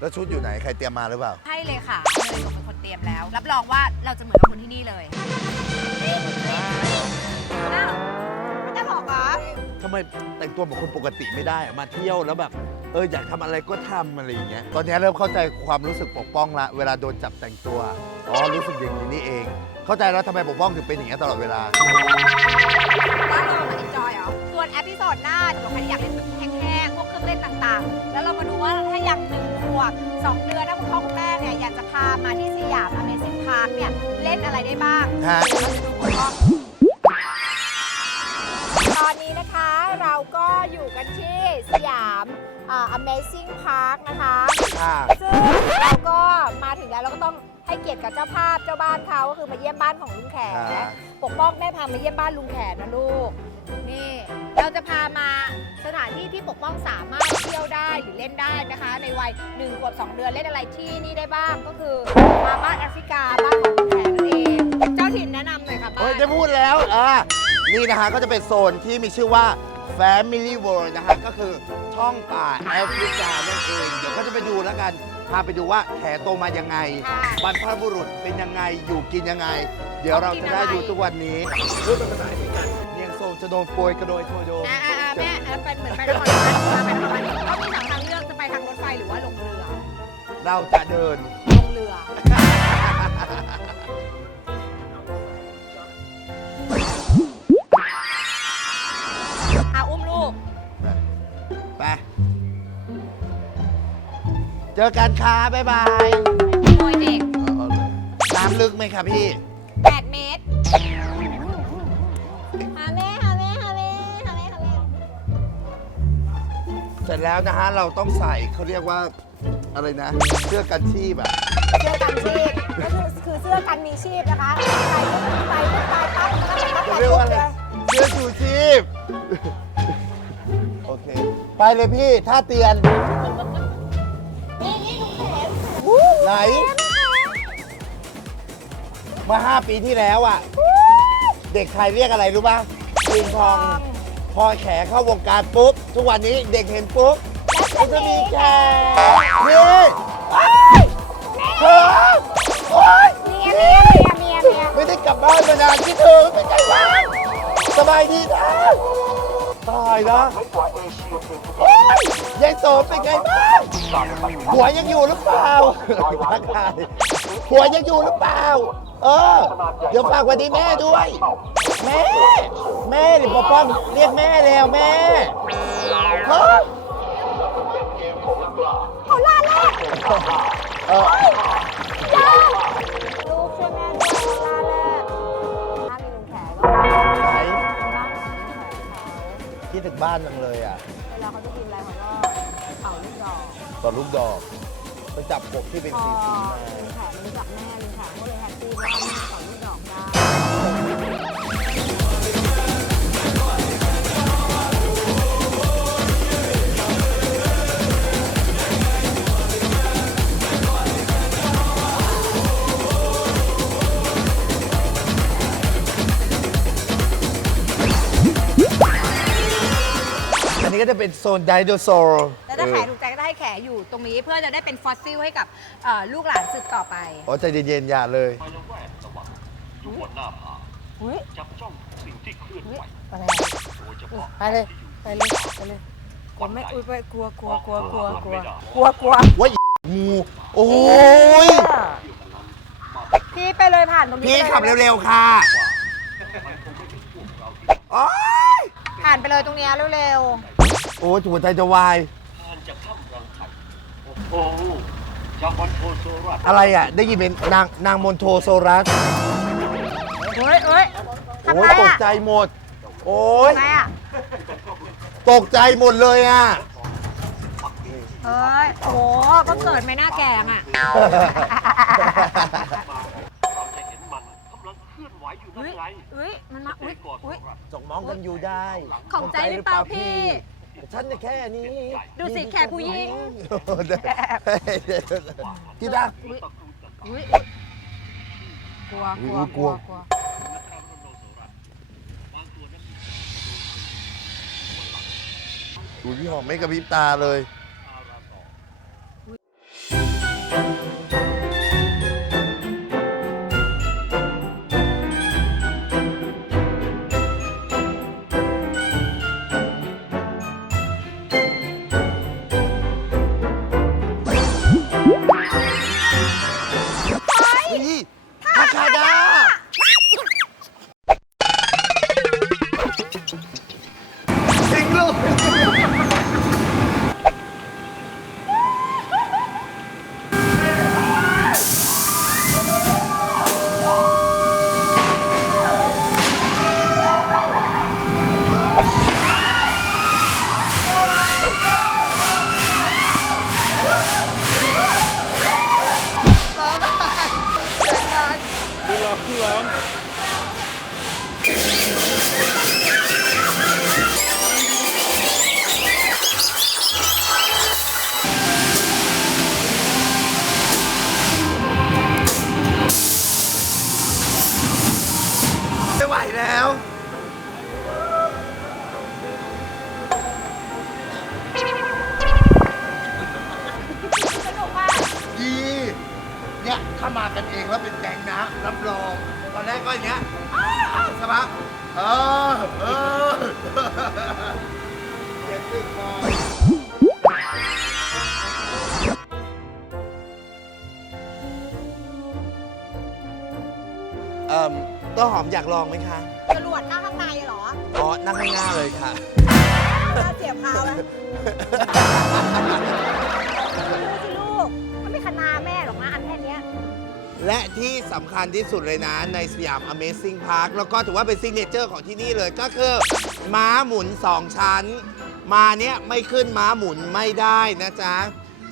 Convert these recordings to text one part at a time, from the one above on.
แล้วชุดอยู่ไหนใครเตรียมมาหรือเปล่า ให้เลยค่ะเลยเป็นคนเตรียมแล้ว รับรองว่าเราจะเหมือนกับคนที่นี่เลยอ้าวไม่ได้หรอกเหรอทำไมแต่งตัวเหมือนคนปกติไม่ได้อะมาเที่ยวแล้วแบบ เอออยากทำอะไรก็ทำอะไรอย่างเงี้ย ตอนนี้เริ่มเข้าใจความรู้สึกปกป้องละ เวลาโดนจับแต่งตัว อ๋อ รู้สึกอย่างนี้นี่เอง เข้าใจแล้วทำไมปกป้องถึงเป็นอย่างนี้ยตลอดเวลาว่าเราเอ็นจอยเหรอส่วนแอพิโซดหน้าเดี๋ยวใครที่อยากเล่นแบบแห้งๆพวกเครื่องเล่นต่างๆ แล้วเรามาดูว่าถ้าอย่างหนึ่งข วบสองเดือนถ้าคุณพ่อคุณแม่เนี่ยอยากจะพามาที่สยาม Amazing Park เนี่ยเล่นอะไรได้บ้างฮะเราจะดูคุณพ่อตอนนี้นะคะเราก็อยู่กันที่สยามอ่า Amazing Park นะคะ ค่ะ ซึ่งเราก็มาถึงแล้วเราก็ต้องให้เกียรติกับเจ้าภาพเจ้าบ้านเขาก็คือมาเยี่ยมบ้านของลุงแขอ่าปกป้องแม่พามาเยี่ยมบ้านลุงแขนะลูก นี่ เราจะพามาสถานที่ที่ปกป้องสามารถเที่ยวได้หรือเล่นได้นะคะ ในวัย1ขวบ2 เดือนเล่นอะไรที่นี่ได้บ้างก็คือมาบ้านแอฟริกาบ้านของลุงแขนั่นเองเจ้าถิ่นแนะนำหน่อยค่ะบ้าเฮ้ยนได้พูดแล้วอ่านี่นะฮะก็จะเป็นโซนที่มีชื่อว่า Family World นะฮะก็คือท่องป่าแอฟริกานั่นเอง เดี๋ยวก็จะไปดูแล้วกัน พาไปดูว่าแขโตมายังไง ค่ะบรรพบุรุษเป็นยังไงอยู่กินยังไง เดี๋ยวเราจะได้ดูทุกวันนี้รู้เป็นภาษาอังกฤษกันเนียงโซม จะโดนโปรยกระโดยโทโดอ่าอ่าอ่าแม่เออเป็นเหมือนไปนครสวรรค์มาไปนครสวรรค์เขามีสองทางเลือกจะไปทางรถไฟหรือว่าลงเรือ เราจะเดิน ลงเรืออาอุ้มลูก ไป เจอกันค่ะบ๊ายบายโอยเด็กเอาเลยน้ำลึกไหมครับพี่ 8 เม สร็จแล้วนะฮะเราต้องใส่เขาเรียกว่าอะไรนะเสื้อกันชีพอะเสื้อกันชีพก็คือคือเสื้อกันมีชีพนะคะใส่ปุ๊บใส่ปุ๊บใส่ปั๊บแล้วก็เขาเรียกว่าอะไรเสื้อชูชีพโอเคไปเลยพี่ท่าเตียนนี่นี่ลุงแขนไหนเมื่อ5ปีที่แล้วอะเด็กไทยเรียกอะไรรู้ป่ะปิงพอง พอแขเข้าวงการปุ๊บ ทุกวันนี้เด็กเห็นปุ๊บก็จะมีแขนี่เธอโอ๊ยเมียเมียเมียเมียไม่ได้กลับบ้านมานานที่เธอเป็นไงบ้างสบายดีนะตายนะโอ๊ยยายโสมเป็นไงบ้างหัวยังอยู่หรือเปล่าทักทายหัวยังอยู่หรือเปล่า เออ เดี๋ยวฝากวันนี้แม่ด้วย แม่ แม่เดี๋ยวปอป้อมเรียกแม่แล้วแม่เฮ้ยเขาล่าแรกเออจ้าลูกช่วยแม่ด้วยล่าแรกถ้ามีลุงแขกก็ไหนบ้านของลุงแขกเขาคิดถึงบ้านจังเลยอะ เวลาเขาจะกินอะไรเขาก็เป่าลูกดอกตอนลูกดอกไปจับกบที่เป็นพอสีสีมา ลุงแขกรู้จักแม่ลุงแขกก็เลยแฮปปี้ว่ามีเป่าลูกดอกได้ จะเป็นโซนไดโนเสาร์แล้วถ้าแขถูกใจก็ได้ให้แขอยู่ตรงนี้เพื่อจะได้เป็นฟอสซิลให้กับเอ่อลูกหลานสืบต่อไปอ๋อใจเย็นๆอย่าเลยไประแวดระวังอยู่บนหน้าผาอุ้ยจับจ้องสิ่งที่เคลื่อนไหวอะไรโดยเฉพาะไปเลยไปเลยไปเลยกลัวไม่อุ้ยไปกลัวกลัวกลัวกลัวกลัวไม่ได้กลัวกลัวว่างูโอ้ยพี่ไปเลยผ่านตรงนี้พี่ไปลยขับเร็วๆค่ะโอ้ยผ่านไปเลยตรงเนี้ยเร็ว โอ้ยหัวใจจะวาย ทานจะข้ามรังไข่โอ้โหจากวันโทโซรัสอะไรอะ ได้ยินเป็นนางนางมอนโทโซรัสๆเฮ้ยเฮ้ยทำโอ้ไรยตกอะใจหมด โอ้ยทำไงอะตกใจหมดเลยอะ เอ้ย โอ้โหเพิ่งเกิดไม่น่าแก่งอะเราจะเห็นมันกำลังเคลื่อนไหวอยู่นั่นไงอุ้ย มันมา อุ้ยก่อนอุ้ย จกมองกันอยู่ได้ของใจหรือเปล่าพี่ ฉันจะแค่นี้ดูสิแค่ผู้หญิงที่ได้อุ้ยกลัวกลัวอุ๊ยกกลัลัววกลัวดูพี่หอมไม่กระพริบตาเลย luôn กก็อย่างเงี้ยอ้าวใช่ปะเออเออเจ็บตึกมอยเอ่อต้นหอมอยากลองไหมคะ จรวดหน้าข้างในเหรออ๋อ นั่งข้างหน้าเลยค่ะ เสียบเท้าแล้ว และที่สำคัญที่สุดเลยนะ ในสยาม Amazing Park แล้วก็ถือว่าเป็นซิกเนเจอร์ของที่นี่เลยก็คือ ม้าหมุน 2 ชั้น มาเนี้ยไม่ขึ้นม้าหมุนไม่ได้นะจ๊ะ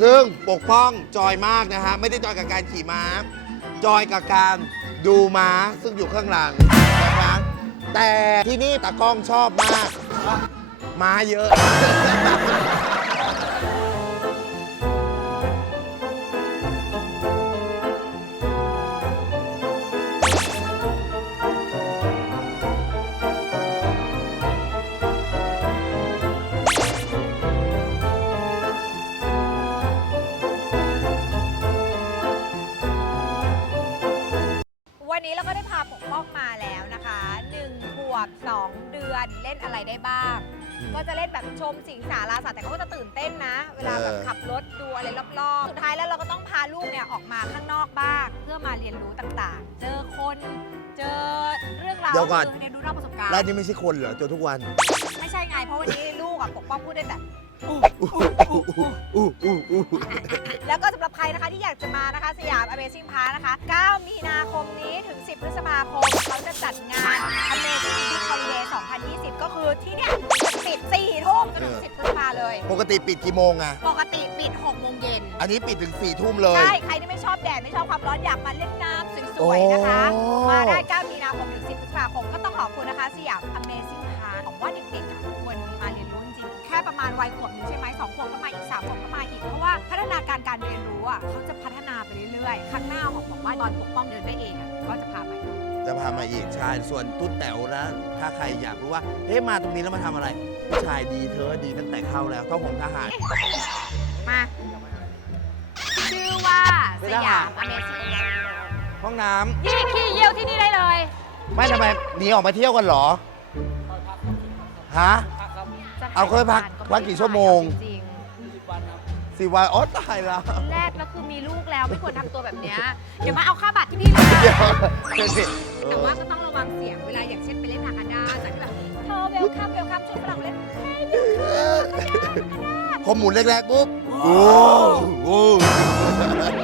ซึ่งปกป้องจอยมากนะฮะ ไม่ได้จอยกับการขี่ม้า จอยกับการดูม้าซึ่งอยู่ข้างหลังนะคะแต่ที่นี่ตากล้องชอบมาก ม้าเยอะ ดือนเล่นอะไรได้บ้าง ก็จะเล่นแบบชมสิงสาราสัตว์แต่เขาก็จะตื่นเต้นนะ เวลาแบบเออขับรถดูอะไรรอบๆ สุดท้ายแล้วเราก็ต้องพาลูกเนี่ยออกมาข้างนอกบ้าง เพื่อมาเรียนรู้ต่างๆ เจอคน เจอเรื่องราวเดี๋ยวก่อนคือเรียนรู้นอกประสบการแล้วณ์นี่ไม่ใช่คนเหรอเจอทุกวันไม่ใช่ไง เพราะวันนี้ลูกอะปกป้องพูดได้แต่อู้อู้อู้อู้แล้วก็สำหรับใครนะคะที่อยากจะมานะคะ สยาม Amazing Park นะคะ 9 มีนาคมนี้ถึง 10 พฤษภาคม เขาจะจัดงาน Amazing กติปิดกี่โมงอะปกติปิด6โมงเย็นอันนี้ปิดถึง4ี่ทุ่มเลย ใช่ ใครที่ไม่ชอบแดด ไม่ชอบความร้อนอยากมาเล่นน้ำสวยๆนะคะ โอ้ มาได้ 9 มีนาคมถึง 10พฤษภาคมก็ต้องขอบคุณนะคะสยาม Amazing Park บอกว่าเด็กๆอะควรมาเรียนรู้จริงๆแค่ประมาณวัยขวบหนึงใช่ไหมสองขวบก็มาอีกสามขวบก็มาอีก เพราะว่าพัฒนาการการเรียนรู้อะเขาจะพัฒนาไปเรื่อยๆครั้งหน้าของบอกว่าตอนปกป้องเดินได้เองอะก็จะพาไป จะพามาอีกใช่ส่วนตุ๊ดแต๋วนะถ้าใครอยากรู้ว่าเฮ้มาตรงนี้แล้วมาทำอะไรผู้ชายดีเธอดีตั้งแต่เข้าแล้วท้องผมทหาร มาชื่อว่าไม่สได้ยาม Amazing ห้องน้ำยี่ขี้เยี่ยวที่นี่ได้เลย ไม่ไม่ทำไมหนีออกมาเที่ยวกันเหรอฮะจะเอาเคยพักพักกี่ชั่วโมง จริง สี่วันอ๋อตายแล้วๆแรกแล้วคือมีลูกแล้วไม่ควรทำตัวแบบเนี้ยเดี๋ยวมาเอาค่าบัตรที่นี่เลยเดี๋ยวนะเดี๋ยวสิเอแต่อว่าก็ต้องระวังเสียงเวลาอย่างเช่นไปเล่นทางอาดาจากที่แบบเธอเวลคัมเวลคัมชวนฝรั่งเล่นพอหมุนแรกๆปุ๊บโอ้โห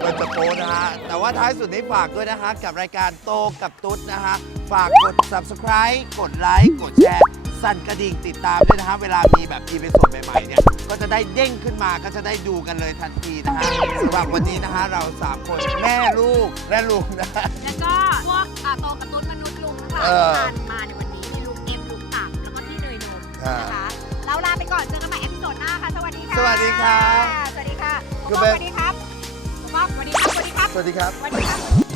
มันจะโตนะฮะ แต่ว่าท้ายสุดนี้ฝากด้วยนะคะ กับรายการโตกับตุ๊ดนะคะฝากกด subscribe กดไลค์กดแชร์ สั่นกระดิ่งติดตามด้วยนะฮะเวลามีแบบอีเวนต์สดใหม่ๆเนี่ยก็จะได้เด้งขึ้นมาก็จะได้ดูกันเลยทันทีนะฮะสำหรับวันนี้นะฮะเรา3คนแม่ลูกและลุงนะฮะแล้วก็พวกอ่าโตกระตุ้นมนุษย์ลุงทั้งหลายเออที่ทานมาในวันนี้มีลุงเอ็มลุงตับแล้วก็พี่เนยนมอ่านนะคะเราลาไปก่อนเจอกันใหม่เอพิโซดหน้าค่ะ สวัสดีค่ะสวัสดีครับสวัสดีค่ะคือคุณเป็นสวัสดีครับคุณป้อมสวัสดีครับสวัสดีครับสวัสดีครับ สวัสดีครับ